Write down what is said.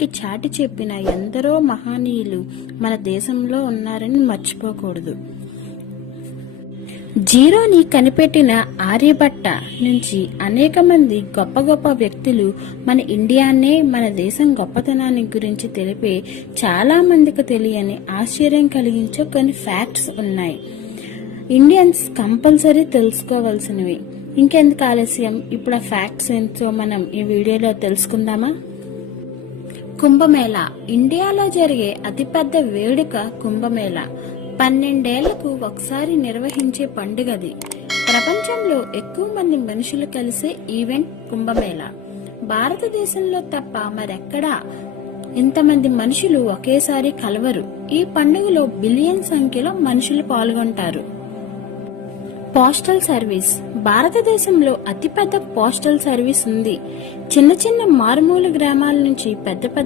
ప్రపంచానికి చాటి చెప్పిన ఎందరో మహనీయులు మన దేశంలో ఉన్నారని మర్చిపోకూడదు. జీరోని కనిపెట్టిన ఆర్యభట్ట నుంచి అనేక మంది గొప్ప గొప్ప వ్యక్తులు మన ఇండియానే, మన దేశం గొప్పతనాన్ని గురించి తెలిపే చాలా మందికి తెలియని ఆశ్చర్యం కలిగించే కొన్ని ఫ్యాక్ట్స్ ఉన్నాయి. ఇండియన్స్ కంపల్సరీ తెలుసుకోవాల్సినవి. ఇంకెందుకు ఆలస్యం, ఇప్పుడు ఆ ఫ్యాక్ట్స్ ఏంటో మనం ఈ వీడియోలో తెలుసుకుందామా? కుంభమేళా ఇండియాలో జరిగే అతిపెద్ద వేడుక కుంభమేళా. 12 ఏళ్లకు ఒకసారి నిర్వహించే పండుగది. ప్రపంచంలో ఎక్కువ మంది మనుషులు కలిసే ఈవెంట్ కుంభమేళా. భారతదేశంలో తప్ప మరెక్కడా ఇంతమంది మనుషులు ఒకేసారి కలవరు. ఈ పండుగలో బిలియన్ సంఖ్యలో మనుషులు పాల్గొంటారు. Postal service. భారతదేశంలో అతిపెద్ద పోస్టల్ సర్వీస్ ఉంది. చిన్న చిన్న మారుమూల గ్రామాల నుంచి పెద్ద పెద్ద